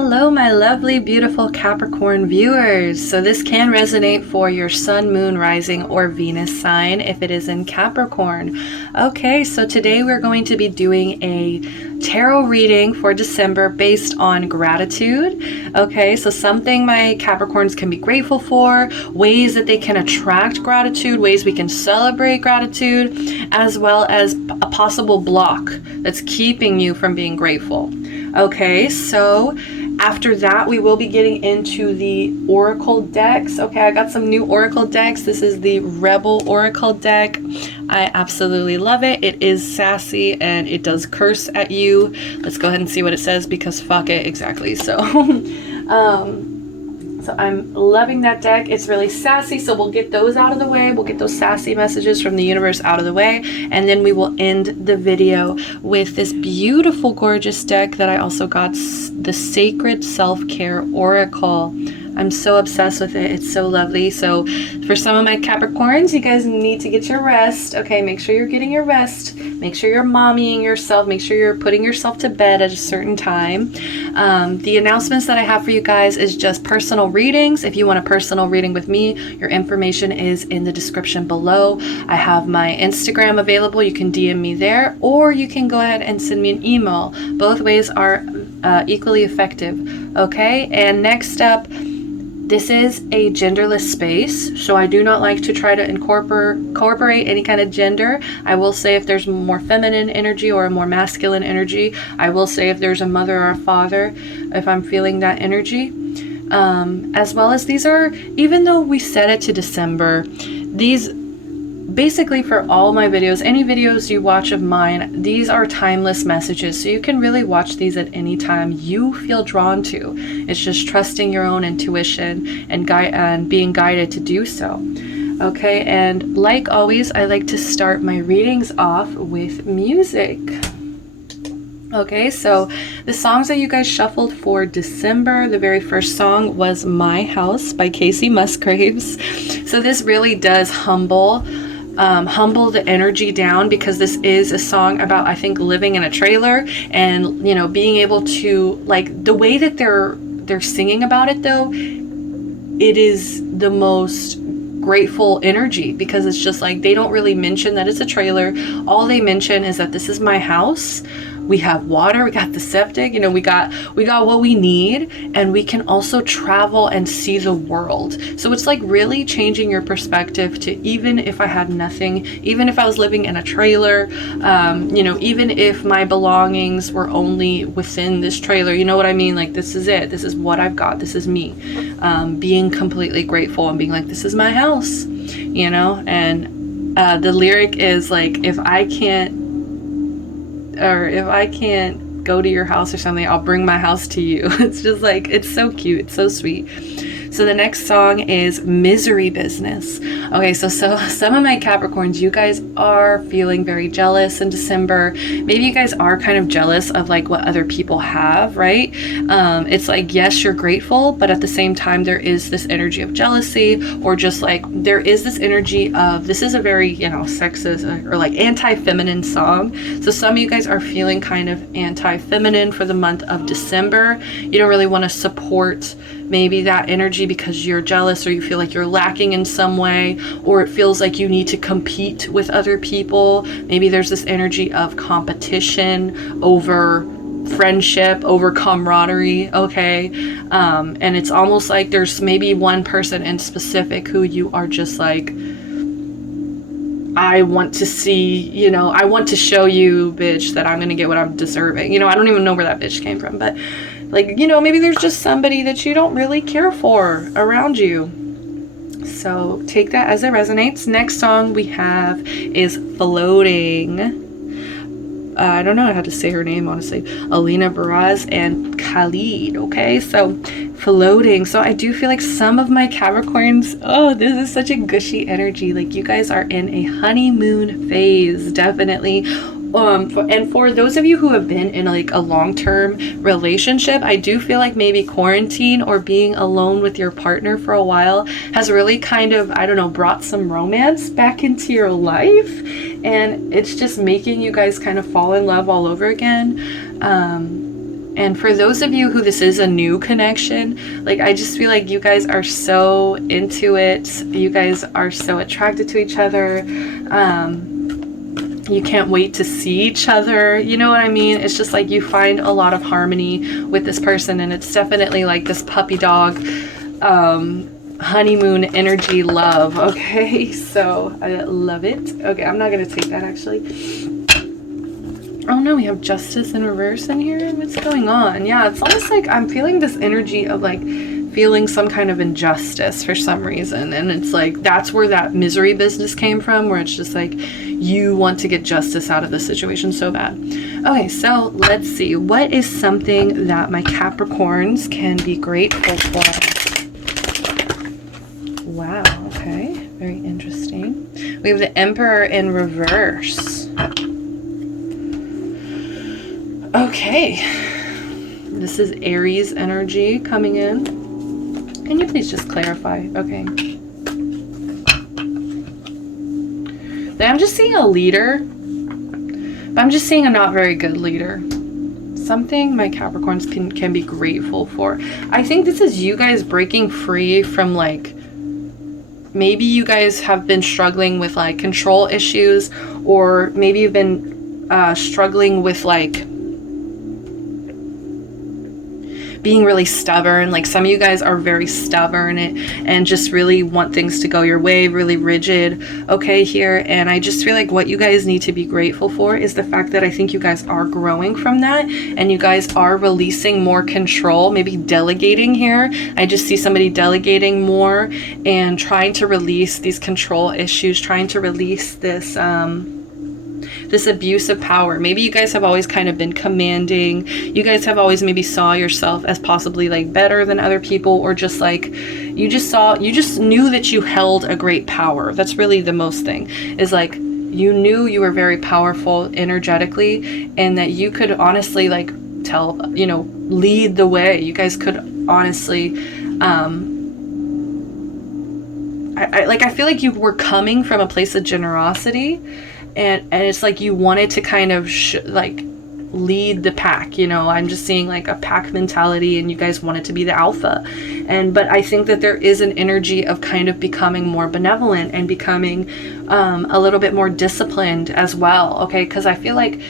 Hello, my lovely, beautiful Capricorn viewers. So this can resonate for your sun, moon, rising, or Venus sign if it is in Capricorn. Okay, so today we're going to be doing a tarot reading for December based on gratitude. Okay, so something my Capricorns can be grateful for, ways that they can attract gratitude, ways we can celebrate gratitude, as well as a possible block that's keeping you from being grateful. Okay, so after that, we will be getting into the Oracle decks. Okay, I got some new Oracle decks. This is the Rebel Oracle deck. I absolutely love it. It is sassy and it does curse at you. Let's go ahead and see what it says because fuck it, exactly. So, so I'm loving that deck. It's really sassy, so we'll get those out of the way. We'll get those sassy messages from the universe out of the way, and then we will end the video with this beautiful, gorgeous deck that I also got, the Sacred Self-Care Oracle. I'm so obsessed with it. It's so lovely. So for some of my Capricorns, you guys need to get your rest. Okay, make sure you're getting your rest. Make sure you're mommying yourself. Make sure you're putting yourself to bed at a certain time. The announcements that I have for you guys is just personal readings. If you want a personal reading with me, your information is in the description below. I have my Instagram available. You can DM me there, or you can go ahead and send me an email. Both ways are equally effective. Okay, and next up, this is a genderless space, so I do not like to try to incorporate any kind of gender. I will say if there's more feminine energy or a more masculine energy. I will say if there's a mother or a father, if I'm feeling that energy. As well as these are, even though we set it to December, these basically for all my videos, any videos you watch of mine, these are timeless messages. So you can really watch these at any time you feel drawn to. It's just trusting your own intuition and being guided to do so. Okay, and like always, I like to start my readings off with music. Okay, so the songs that you guys shuffled for December, the very first song was My House by Casey Musgraves. So this really does humble the energy down, because this is a song about, I think, living in a trailer and, you know, being able to, like, the way that they're singing about it though, it is the most grateful energy, because it's just like they don't really mention that it's a trailer. All they mention is that this is my house. We have water, we got the septic, you know, we got what we need, and we can also travel and see the world. So it's like really changing your perspective to, even if I had nothing, even if I was living in a trailer, you know, even if my belongings were only within this trailer, you know what I mean? Like, this is it. This is what I've got. This is me. Being completely grateful and being like, this is my house, you know? And the lyric is like, if I can't go to your house or something, I'll bring my house to you. It's just like, it's so cute. It's so sweet. So the next song is Misery Business. Okay, so some of my Capricorns, you guys are feeling very jealous in December. Maybe you guys are kind of jealous of like what other people have, right? It's like, yes, you're grateful, but at the same time, there is this energy of jealousy, or just like, there is this energy of, this is a very, you know, sexist or like anti-feminine song. So some of you guys are feeling kind of anti-feminine for the month of December. You don't really want to support maybe that energy because you're jealous, or you feel like you're lacking in some way, or it feels like you need to compete with other people. Maybe there's this energy of competition over friendship, over camaraderie. Okay, and it's almost like there's maybe one person in specific who you are just like, I want to see, you know, I want to show you, bitch, that I'm gonna get what I'm deserving. You know, I don't even know where that bitch came from, but like, you know, maybe there's just somebody that you don't really care for around you. So take that as it resonates. Next song we have is Floating. I don't know how to say her name, honestly. Alina Baraz and Khalid. Okay, so Floating. So I do feel like some of my Capricorns, oh, this is such a gushy energy. Like, you guys are in a honeymoon phase, definitely. And for those of you who have been in like a long-term relationship, I do feel like maybe quarantine or being alone with your partner for a while has really kind of, I don't know, brought some romance back into your life, and it's just making you guys kind of fall in love all over again. And for those of you who this is a new connection, like I just feel like you guys are so into it. You guys are so attracted to each other. You can't wait to see each other. You know what I mean? It's just like you find a lot of harmony with this person, and it's definitely like this puppy dog, honeymoon energy love. Okay, so I love it. Okay, I'm not gonna take that actually. Oh no, we have justice in reverse in here. What's going on? Yeah, it's almost like I'm feeling this energy of like feeling some kind of injustice for some reason. And it's like, that's where that misery business came from, where it's just like, you want to get justice out of the situation so bad. Okay, so let's see. What is something that my Capricorns can be grateful for? Wow, okay. Very interesting. We have the Emperor in reverse. Okay. This is Aries energy coming in. Can you please just clarify? Okay. I'm just seeing a leader, but I'm just seeing a not very good leader. Something my Capricorns can be grateful for. I think this is you guys breaking free from like, maybe you guys have been struggling with like control issues, or maybe you've been struggling with like being really stubborn. Like some of you guys are very stubborn and just really want things to go your way, really rigid, okay, here. And I just feel like what you guys need to be grateful for is the fact that I think you guys are growing from that, and you guys are releasing more control, maybe delegating here. I just see somebody delegating more and trying to release these control issues, trying to release this this abuse of power. Maybe you guys have always kind of been commanding. You guys have always maybe saw yourself as possibly like better than other people, or just like you just knew that you held a great power. That's really the most thing, is like you knew you were very powerful energetically, and that you could honestly like tell, you know, lead the way. You guys could honestly I feel like you were coming from a place of generosity, and it's like you wanted to kind of like lead the pack, you know. I'm just seeing like a pack mentality, and you guys wanted to be the alpha. But I think that there is an energy of kind of becoming more benevolent and becoming a little bit more disciplined as well, okay? Because I feel like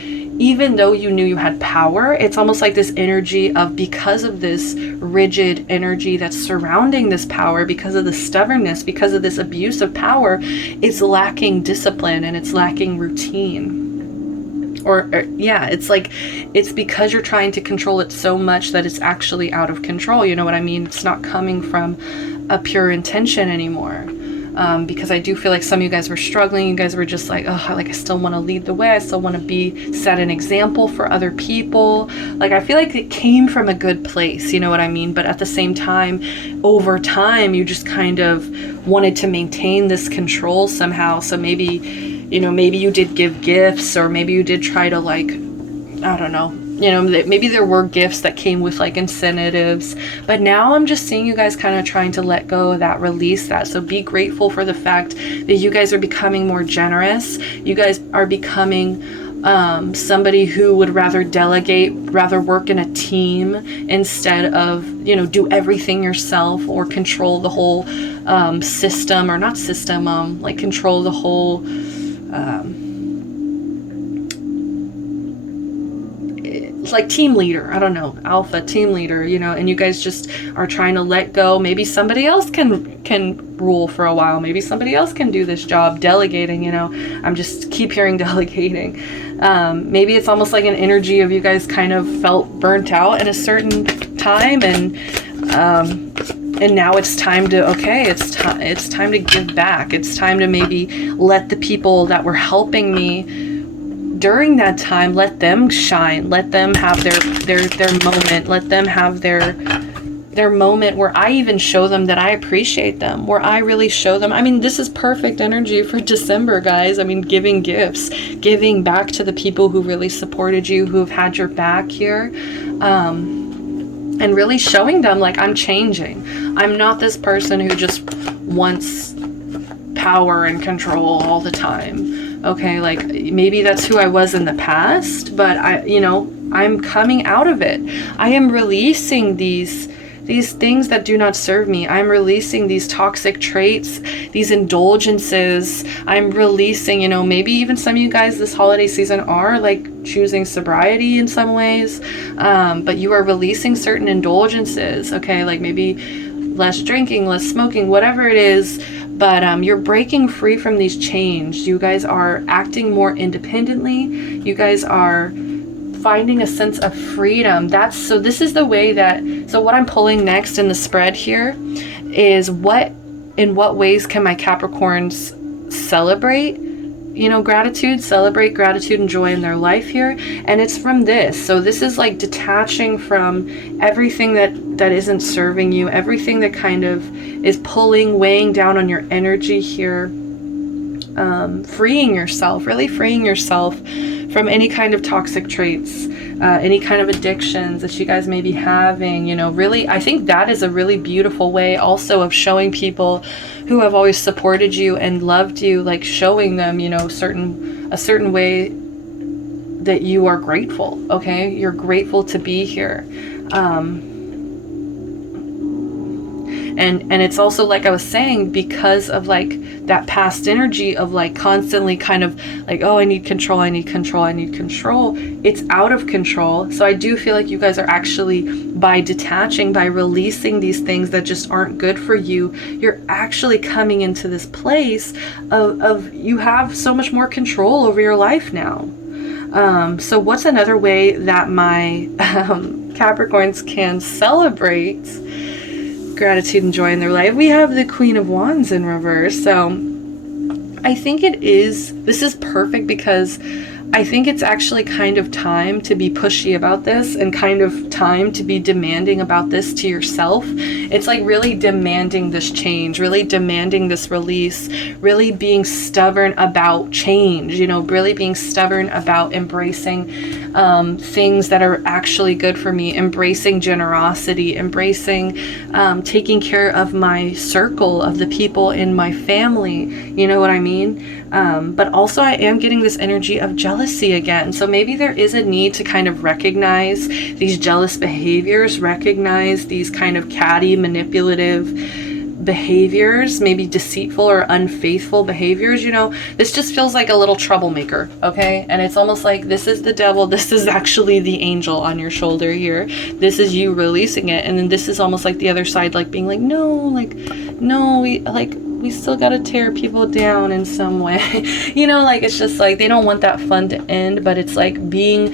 even though you knew you had power, it's almost like this energy of, because of this rigid energy that's surrounding this power, because of the stubbornness, because of this abuse of power, it's lacking discipline and it's lacking routine. Or yeah, it's like, it's because you're trying to control it so much that it's actually out of control. You know what I mean? It's not coming from a pure intention anymore. Because I do feel like some of you guys were struggling. You guys were just like, oh, like I still want to lead the way. I still want to set an example for other people. Like I feel like it came from a good place, you know what I mean? But at the same time, over time, you just kind of wanted to maintain this control somehow. So maybe, you know, maybe you did give gifts, or maybe you did try to like, I don't know. You know, maybe there were gifts that came with like incentives, but now I'm just seeing you guys kind of trying to let go of that, release that. So be grateful for the fact that you guys are becoming more generous. You guys are becoming somebody who would rather delegate, rather work in a team instead of, you know, do everything yourself or control the whole system, or not system, like control the whole like team leader, I don't know, alpha team leader, you know. And you guys just are trying to let go. Maybe somebody else can rule for a while. Maybe somebody else can do this job, delegating, you know. I'm just keep hearing delegating. Maybe it's almost like an energy of you guys kind of felt burnt out at a certain time, and now it's time to, okay, it's time to give back. It's time to maybe let the people that were helping me during that time, let them shine, let them have their moment, let them have their moment where I even show them that I appreciate them, where I really show them. I mean, this is perfect energy for December, guys. I mean, giving gifts, giving back to the people who really supported you, who have had your back here, and really showing them like, I'm changing. I'm not this person who just wants power and control all the time. Okay, like maybe that's who I was in the past, but I, you know, I'm coming out of it. I am releasing these things that do not serve me. I'm releasing these toxic traits, these indulgences. I'm releasing, you know, maybe even some of you guys this holiday season are like choosing sobriety in some ways, but you are releasing certain indulgences, okay? Like maybe less drinking, less smoking, whatever it is, but you're breaking free from these chains. You guys are acting more independently. You guys are finding a sense of freedom. So this is the way that, so what I'm pulling next in the spread here is in what ways can my Capricorns celebrate, you know, celebrate gratitude and joy in their life here. And it's from this. So this is like detaching from everything that isn't serving you, everything that kind of is weighing down on your energy here. Freeing yourself, really freeing yourself from any kind of toxic traits, any kind of addictions that you guys may be having, you know, really, I think that is a really beautiful way also of showing people who have always supported you and loved you, like showing them, you know, a certain way that you are grateful, okay? You're grateful to be here. And it's also, like I was saying, because of like that past energy of like constantly kind of like, oh, I need control, I need control, I need control. It's out of control. So I do feel like you guys are actually, by detaching, by releasing these things that just aren't good for you, you're actually coming into this place of you have so much more control over your life now. So what's another way that my Capricorns can celebrate gratitude and joy in their life? We have the Queen of Wands in reverse. So I think this is perfect because I think it's actually kind of time to be pushy about this and kind of time to be demanding about this to yourself. It's like really demanding this change, really demanding this release, really being stubborn about change, you know, really being stubborn about embracing things that are actually good for me, embracing generosity, embracing taking care of my circle, of the people in my family, you know what I mean? But also I am getting this energy of jealousy again. So maybe there is a need to kind of recognize these jealous behaviors, recognize these kind of catty, manipulative behaviors, maybe deceitful or unfaithful behaviors. You know, this just feels like a little troublemaker, okay? And it's almost like this is the devil, this is actually the angel on your shoulder here. This is you releasing it. And then this is almost like the other side, like being like, no, we still gotta tear people down in some way. You know, like it's just like they don't want that fun to end, but it's like being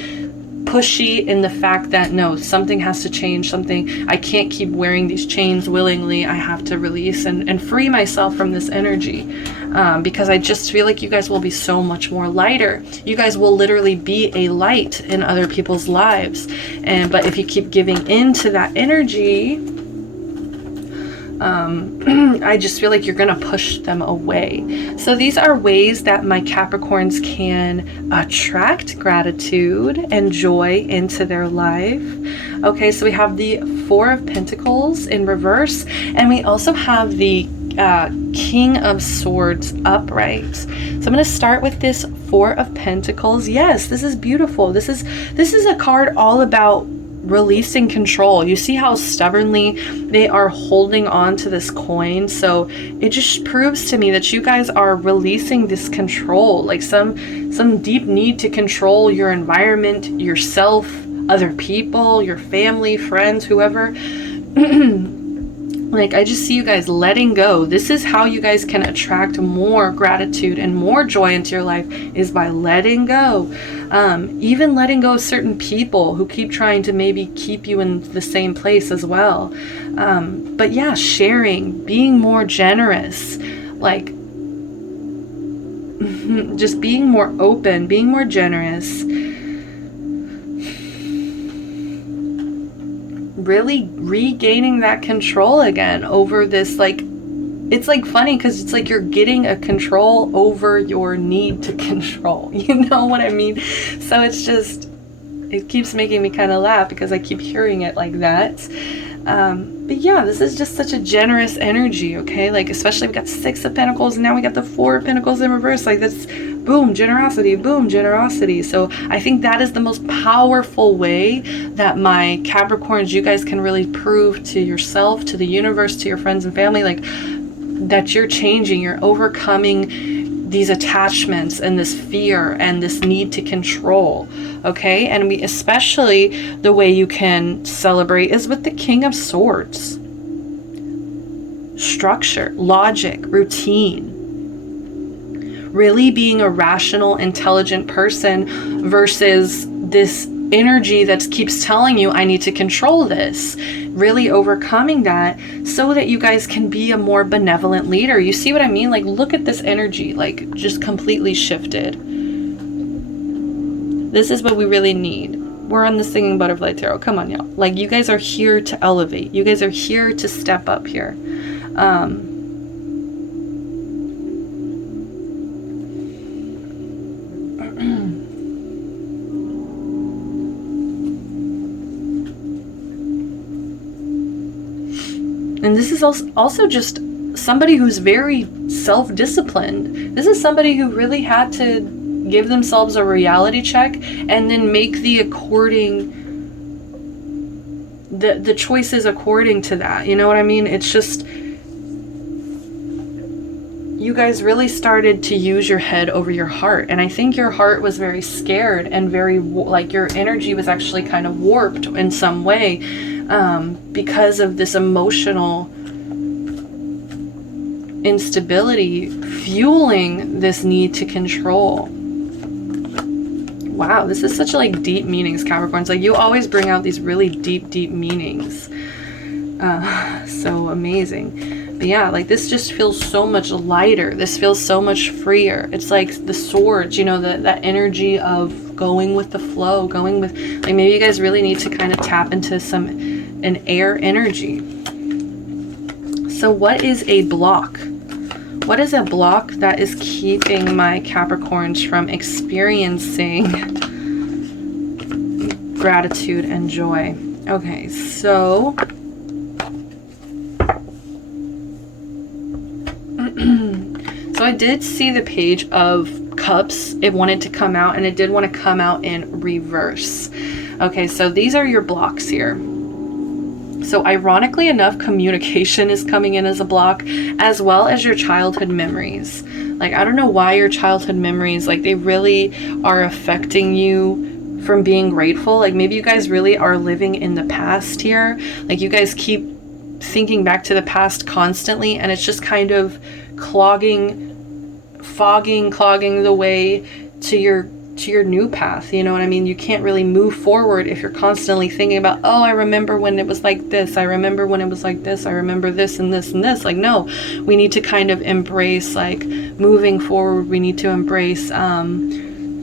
pushy in the fact that no, something has to change, I can't keep wearing these chains willingly. I have to release and free myself from this energy, because I just feel like you guys will be so much more lighter. You guys will literally be a light in other people's lives. But if you keep giving into that energy, I just feel like you're gonna push them away. So these are ways that my Capricorns can attract gratitude and joy into their life. Okay, so we have the Four of Pentacles in reverse, and we also have the King of Swords upright. So I'm going to start with this Four of Pentacles. Yes, this is beautiful. This is a card all about releasing control. You see how stubbornly they are holding on to this coin. So it just proves to me that you guys are releasing this control, like some deep need to control your environment, yourself, other people, your family, friends, whoever. Like, I just see you guys letting go. This is how you guys can attract more gratitude and more joy into your life, is by letting go. Even letting go of certain people who keep trying to maybe keep you in the same place as well. But yeah, sharing, being more generous, like just being more open, being more generous. Really regaining that control again over this, like, it's like funny because it's like you're getting a control over your need to control, you know what I mean? So it's just, it keeps making me kind of laugh because I keep hearing it like that. But yeah, this is just such a generous energy, okay? Like, especially we got Six of Pentacles and now we got the Four of Pentacles in reverse. Like, that's boom, generosity, boom, generosity. So I think that is the most powerful way that my Capricorns, you guys can really prove to yourself, to the universe, to your friends and family, like that you're changing, you're overcoming these attachments and this fear and this need to control. Okay, and we especially, the way you can celebrate is with the King of Swords. Structure, logic, routine. Really being a rational, intelligent person versus this energy that keeps telling you, I need to control this. Really overcoming that so that you guys can be a more benevolent leader. You see what I mean? Like, look at this energy, like just completely shifted. This is what we really need. We're on the Singing Butterfly Tarot. Come on, y'all. Like, you guys are here to elevate. You guys are here to step up here. And this is also just somebody who's very self-disciplined. This is somebody who really had to give themselves a reality check and then make the choices according to that. You know what I mean? It's just, you guys really started to use your head over your heart. And I think your heart was very scared and very, like, your energy was actually kind of warped in some way. Because of this emotional instability fueling this need to control. Wow, this is such like deep meanings, Capricorns. Like, you always bring out these really deep meanings. So amazing. But yeah, like, this just feels so much lighter. This feels so much freer. It's like the swords, you know, that energy of going with the flow, going with, like, maybe you guys really need to kind of tap into an air energy. So what is a block? What is a block that is keeping my Capricorns from experiencing gratitude and joy? Okay, so so I did see the Page of Cups. It wanted to come out, and it did want to come out in reverse. Okay, so these are your blocks here. So ironically enough, communication is coming in as a block, as well as your childhood memories. Like, I don't know why your childhood memories, like, they really are affecting you from being grateful. Like, maybe you guys really are living in the past here. Like, you guys keep thinking back to the past constantly, and it's just kind of clogging the way to your new path. You know what I mean? You can't really move forward if you're constantly thinking about, oh, I remember when it was like this, I remember when it was like this, I remember this and this and this. Like, no, we need to kind of embrace, like, moving forward. We need to embrace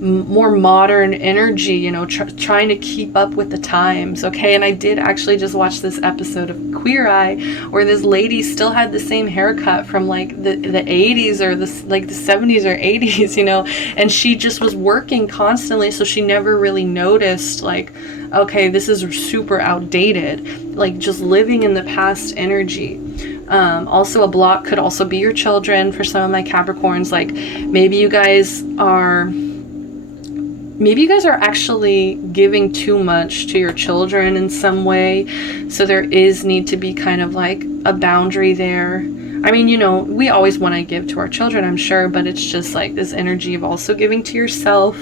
more modern energy, you know, trying to keep up with the times. Okay, and I did actually just watch this episode of Queer Eye where this lady still had the same haircut from like the 80s or the 70s or 80s, you know, and she just was working constantly, so she never really noticed, like, okay, this is super outdated, like, just living in the past energy. Also, a block could also be your children for some of my Capricorns. Like, maybe you guys are actually giving too much to your children in some way. So there is need to be kind of like a boundary there. I mean, you know, we always want to give to our children, I'm sure, but it's just like this energy of also giving to yourself,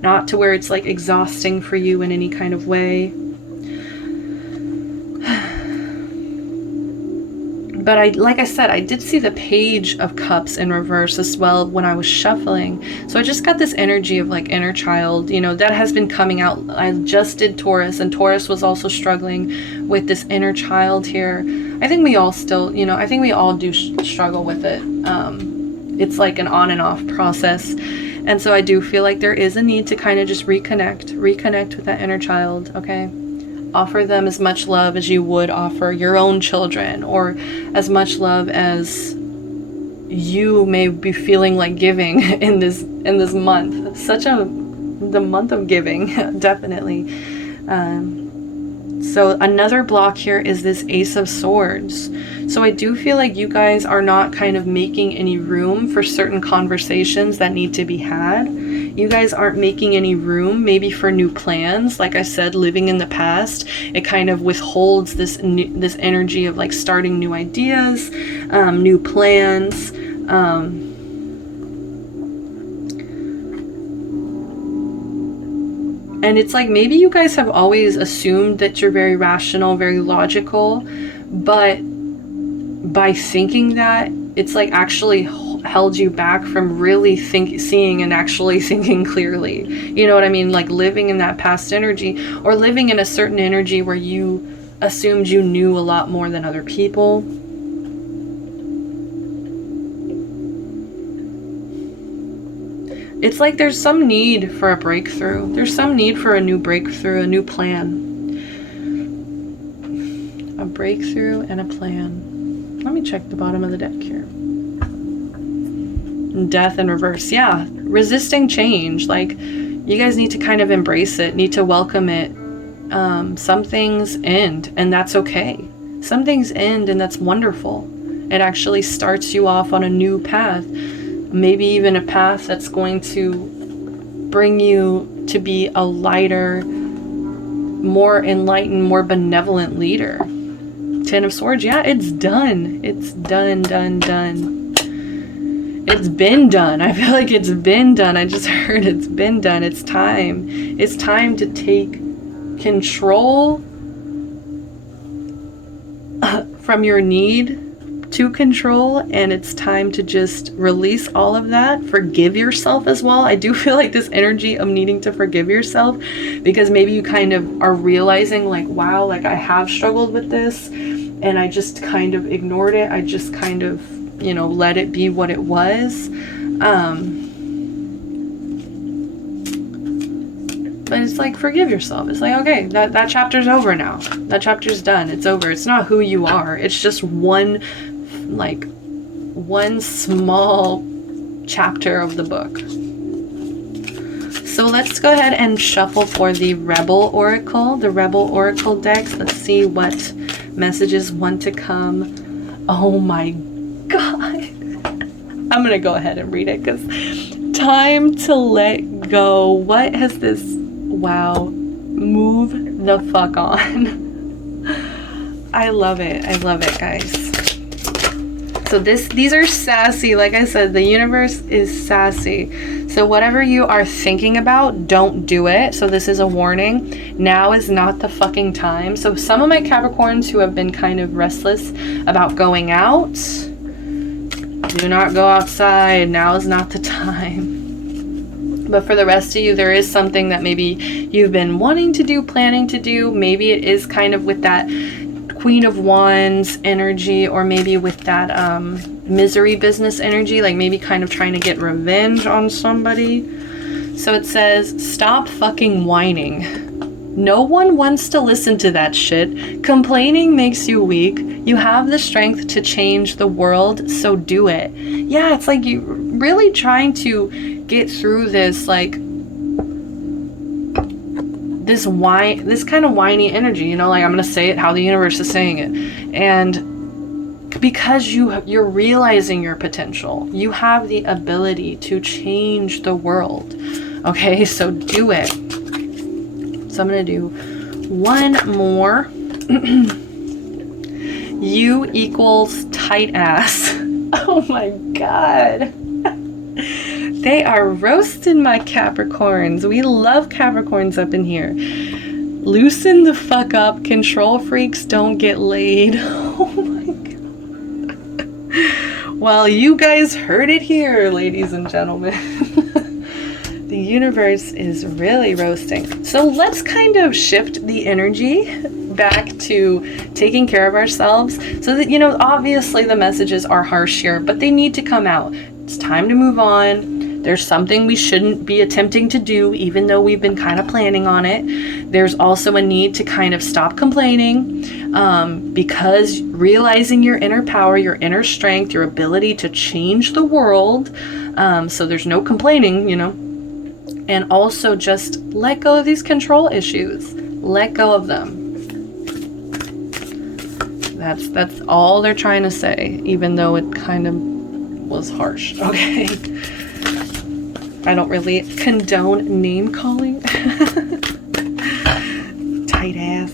not to where it's like exhausting for you in any kind of way. But like I said, I did see the Page of Cups in reverse as well when I was shuffling. So I just got this energy of like inner child, you know, that has been coming out. I just did Taurus, and Taurus was also struggling with this inner child here. I think we all still, you know, I think we all do struggle with it. It's like an on and off process. And so I do feel like there is a need to kind of just reconnect with that inner child, okay? Offer them as much love as you would offer your own children, or as much love as you may be feeling like giving in this month. The month of giving, definitely. So another block here is this Ace of Swords. So I do feel like you guys are not kind of making any room for certain conversations that need to be had. You guys aren't making any room maybe for new plans. Like I said, living in the past, it kind of withholds this energy of like starting new ideas, new plans. And it's like maybe you guys have always assumed that you're very rational, very logical, but by thinking that, it's like actually held you back from really seeing and actually thinking clearly. You know what I mean? Like living in that past energy, or living in a certain energy where you assumed you knew a lot more than other people. It's like there's some need for a breakthrough. There's some need for a new breakthrough, a new plan. A breakthrough and a plan. Let me check the bottom of the deck here. Death in reverse. Yeah, resisting change. Like, you guys need to kind of embrace it, need to welcome it. Some things end, and that's okay. Some things end, and that's wonderful. It actually starts you off on a new path. Maybe even a path that's going to bring you to be a lighter, more enlightened, more benevolent leader. Ten of Swords, yeah, it's done. It's done. It's been done. I feel like it's been done. I just heard it's been done. It's time. It's time to take control from your need to control, and it's time to just release all of that. Forgive yourself as well. I do feel like this energy of needing to forgive yourself, because maybe you kind of are realizing like, wow, like I have struggled with this and I just kind of ignored it. I just kind of, you know, let it be what it was. But it's like, forgive yourself. It's like, okay, that chapter's over now. That chapter's done. It's over. It's not who you are. It's just one small chapter of the book. So let's go ahead and shuffle for the Rebel Oracle, the Rebel Oracle decks. Let's see what messages want to come. Oh my God. I'm going to go ahead and read it because time to let go. What has this? Wow. Move the fuck on. I love it. I love it, guys. So these are sassy. Like I said, the universe is sassy. So whatever you are thinking about, don't do it. So this is a warning. Now is not the fucking time. So some of my Capricorns who have been kind of restless about going out, do not go outside. Now is not the time. But for the rest of you, there is something that maybe you've been wanting to do, planning to do. Maybe it is kind of with that Queen of Wands energy, or maybe with that misery business energy, like maybe kind of trying to get revenge on somebody. So it says, stop fucking whining. No one wants to listen to that shit. Complaining makes you weak. You have the strength to change the world, so do it. Yeah, it's like you really trying to get through this, like this kind of whiny energy, you know, like I'm gonna say it how the universe is saying it. And because you're realizing your potential, you have the ability to change the world. Okay, so do it. So I'm gonna do one more. U equals tight ass. Oh my God. They are roasting my Capricorns. We love Capricorns up in here. Loosen the fuck up. Control freaks don't get laid. Oh my God. Well, you guys heard it here, ladies and gentlemen. The universe is really roasting. So let's kind of shift the energy back to taking care of ourselves, so that, you know, obviously the messages are harsh here, but they need to come out. It's time to move on. There's something we shouldn't be attempting to do, even though we've been kind of planning on it. There's also a need to kind of stop complaining, because realizing your inner power, your inner strength, your ability to change the world. So there's no complaining, you know. And also just let go of these control issues. Let go of them. That's all they're trying to say, even though it kind of was harsh. Okay. I don't really condone name calling. Tight ass.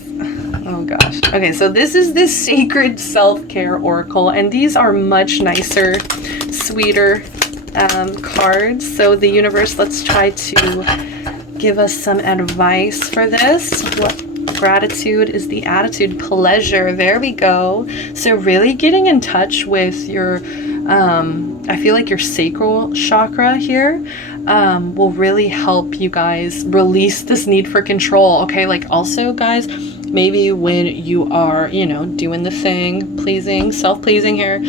Oh gosh. Okay, so this is this Sacred Self-Care Oracle, and these are much nicer, sweeter cards. So the universe, let's try to give us some advice for this. What gratitude is the attitude? Pleasure. There we go. So really getting in touch with your I feel like your sacral chakra here will really help you guys release this need for control. Okay, like also guys, maybe when you are, you know, doing the thing, pleasing, self-pleasing here,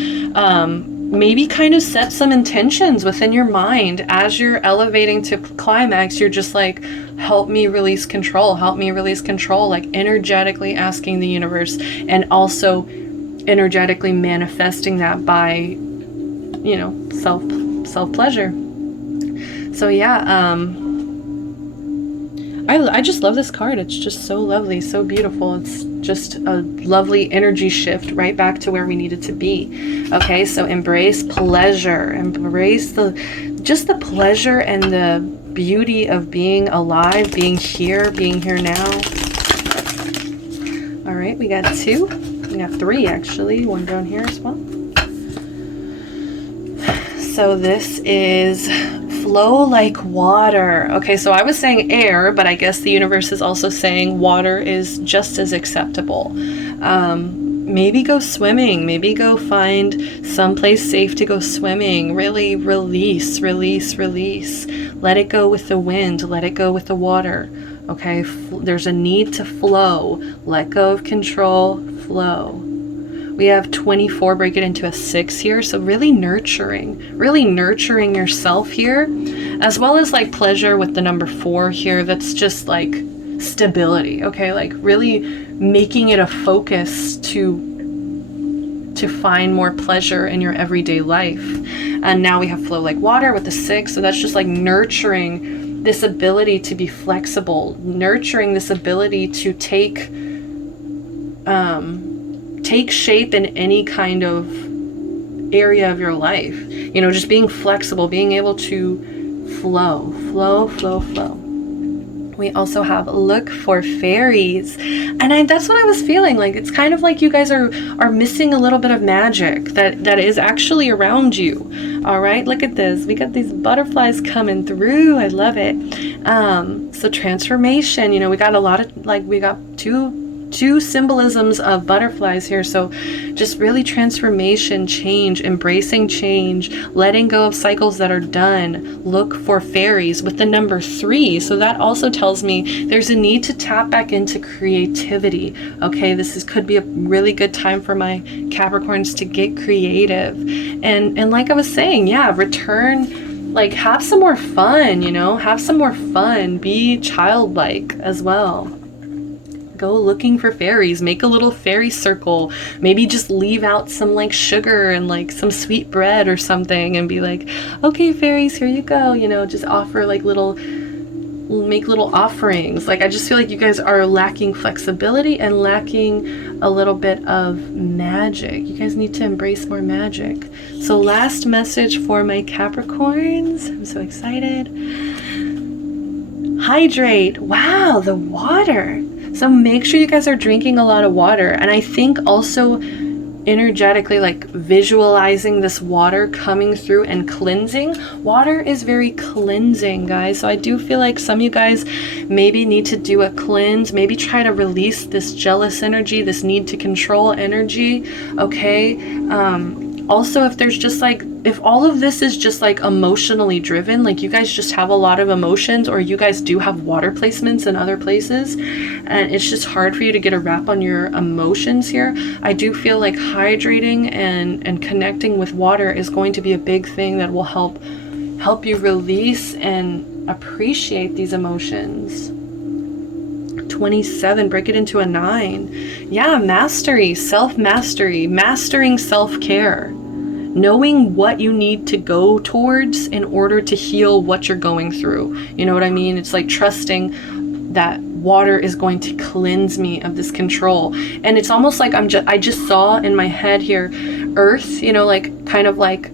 maybe kind of set some intentions within your mind as you're elevating to climax. You're just like, help me release control, help me release control, like energetically asking the universe, and also energetically manifesting that by, you know, self-pleasure. So yeah, I just love this card. It's just so lovely, so beautiful. It's just a lovely energy shift right back to where we needed to be. Okay, so embrace pleasure. Embrace the pleasure and the beauty of being alive, being here now. All right, we got 2. We got 3 actually, 1 down here as well. So this is flow like water. Okay, so I was saying air, but I guess the universe is also saying water is just as acceptable. Maybe go swimming. Maybe go find someplace safe to go swimming. Really release. Let it go with the wind. Let it go with the water. Okay, there's a need to flow. Let go of control. Flow. We have 24, break it into a 6 here. So really nurturing yourself here, as well as like pleasure with the number 4 here. That's just like stability. Okay, like really making it a focus to find more pleasure in your everyday life. And now we have flow like water with the 6. So that's just like nurturing this ability to be flexible, nurturing this ability to take shape in any kind of area of your life. You know, just being flexible, being able to flow. We also have look for fairies. And that's what I was feeling like. It's kind of like you guys are missing a little bit of magic that is actually around you. All right, look at this. We got these butterflies coming through. I love it. So transformation, you know, we got a lot of, like, we got two symbolisms of butterflies here. So just really transformation, change, embracing change, letting go of cycles that are done. Look for fairies with the number 3. So that also tells me there's a need to tap back into creativity. Okay, could be a really good time for my Capricorns to get creative. And like I was saying, yeah, return, like have some more fun, you know, have some more fun, be childlike as well. Go looking for fairies, make a little fairy circle, maybe just leave out some like sugar and like some sweet bread or something and be like, okay, fairies, here you go, you know, just offer like make little offerings. Like I just feel like you guys are lacking flexibility and lacking a little bit of magic. You guys need to embrace more magic. So last message for my Capricorns. I'm so excited. Hydrate. Wow, the water. So make sure you guys are drinking a lot of water. And I think also energetically, like visualizing this water coming through and cleansing. Water is very cleansing, guys. So I do feel like some of you guys maybe need to do a cleanse, maybe try to release this jealous energy, this need to control energy. Okay. Also, if there's just like, if all of this is just like emotionally driven, like you guys just have a lot of emotions, or you guys do have water placements in other places, and it's just hard for you to get a wrap on your emotions here, I do feel like hydrating and connecting with water is going to be a big thing that will help you release and appreciate these emotions. 27, break it into a 9. Yeah, mastery, self-mastery, mastering self-care. Knowing what you need to go towards in order to heal what you're going through. You know what I mean? It's like trusting that water is going to cleanse me of this control. And it's almost like I just saw in my head here, earth, you know, like kind of like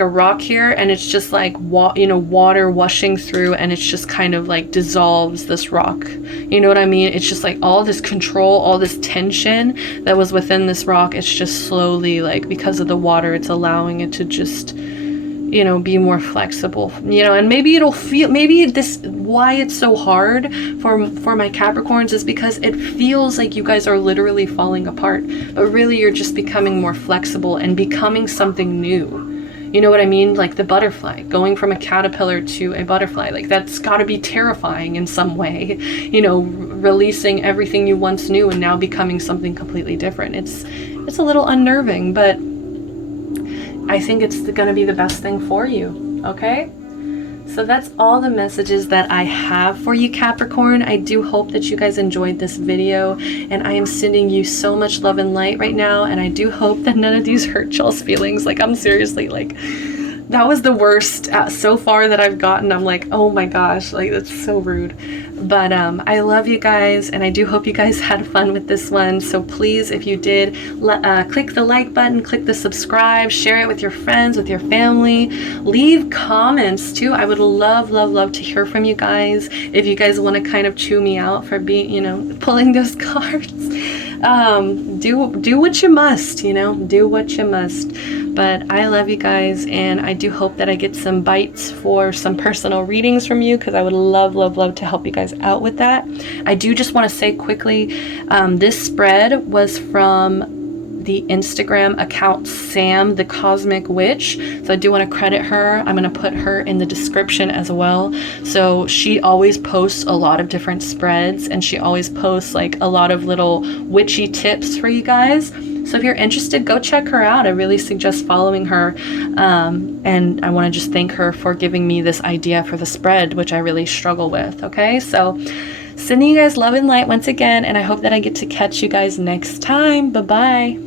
a rock here, and it's just like water washing through, and it's just kind of like dissolves this rock. You know what I mean? It's just like all this control, all this tension that was within this rock, it's just slowly, like, because of the water, it's allowing it to just, you know, be more flexible, you know. And maybe it'll feel, maybe this, why it's so hard for my Capricorns is because it feels like you guys are literally falling apart, but really you're just becoming more flexible and becoming something new. You know what I mean? Like the butterfly, going from a caterpillar to a butterfly, like that's got to be terrifying in some way, you know, releasing everything you once knew and now becoming something completely different. It's a little unnerving, but I think it's going to be the best thing for you. Okay? So that's all the messages that I have for you, Capricorn. I do hope that you guys enjoyed this video, and I am sending you so much love and light right now, and I do hope that none of these hurt y'all's feelings. Like, I'm seriously, like, that was the worst so far that I've gotten. I'm like, oh my gosh, like, that's so rude. But I love you guys, and I do hope you guys had fun with this one. So please, if you did, click the like button, click the subscribe, share it with your friends, with your family. Leave comments too. I would love, love, love to hear from you guys. If you guys want to kind of chew me out for being, you know, pulling those cards. Do what you must, you know, do what you must. But I love you guys, and I do hope that I get some bites for some personal readings from you, because I would love, love, love to help you guys out with that. I do just want to say quickly, this spread was from the Instagram account Sam the Cosmic Witch, so I do want to credit her. I'm going to put her in the description as well. So she always posts a lot of different spreads, and she always posts like a lot of little witchy tips for you guys. So if you're interested, go check her out. I really suggest following her. And I want to just thank her for giving me this idea for the spread, which I really struggle with. Okay, so sending you guys love and light once again, and I hope that I get to catch you guys next time. Bye-bye.